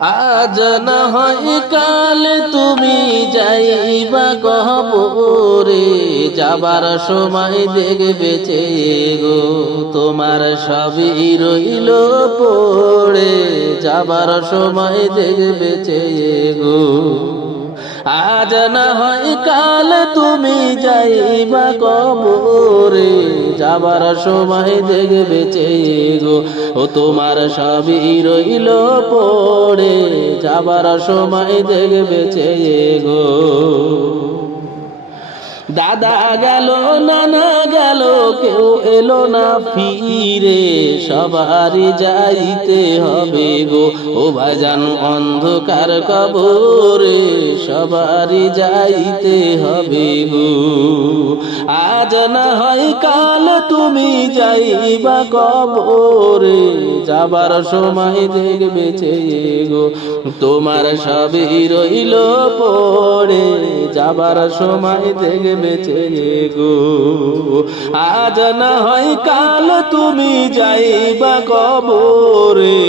আজ না হয় কাল তুমি যাইবা কবরে, যাবার সময় দেখবে গো তোমার সবই রইল পড়ে, যাবার সময় দেখবে গো। আজ না হয় কাল তুমি যাইবা কবরে, যাবার সময় দেখবে গো ও তোমার সবই রইল পড়ে, যাবার সময় দেখবে গো। দাদা গেল নানা গেল কেউ এলো না ফিরে, সবারই যাইতে হবে গো ও ভাইজান অন্ধকার কবরে, সবারই যাইতে হবে গো। আজ না হয় কাল তুমি যাইবা কবরে, যাবার সময় দেখবে গো তোমার সবই রইল পড়ে, যাবার সময় দেখবে গো। আজ না হয় কাল তুমি যাইবা কবরে।